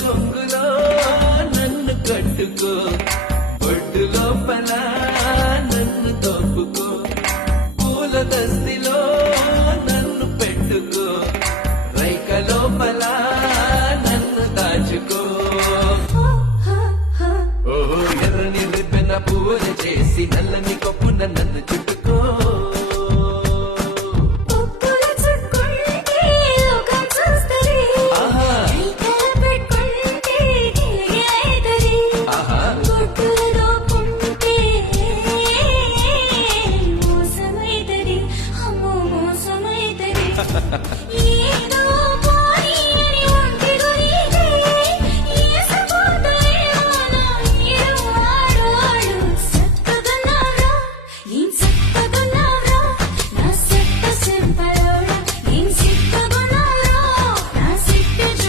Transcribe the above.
కొంగులో నన్ను కట్టుకో, ఒడ్డు లోపల నన్ను తోపుకో, పూల దస్తిలో నన్ను పెట్టుకో, రైక లోపల నన్ను దాచుకో. ఓహో ఎర్రని రిబ్బెన పువ్వులు చేసి నల్లని కొప్ప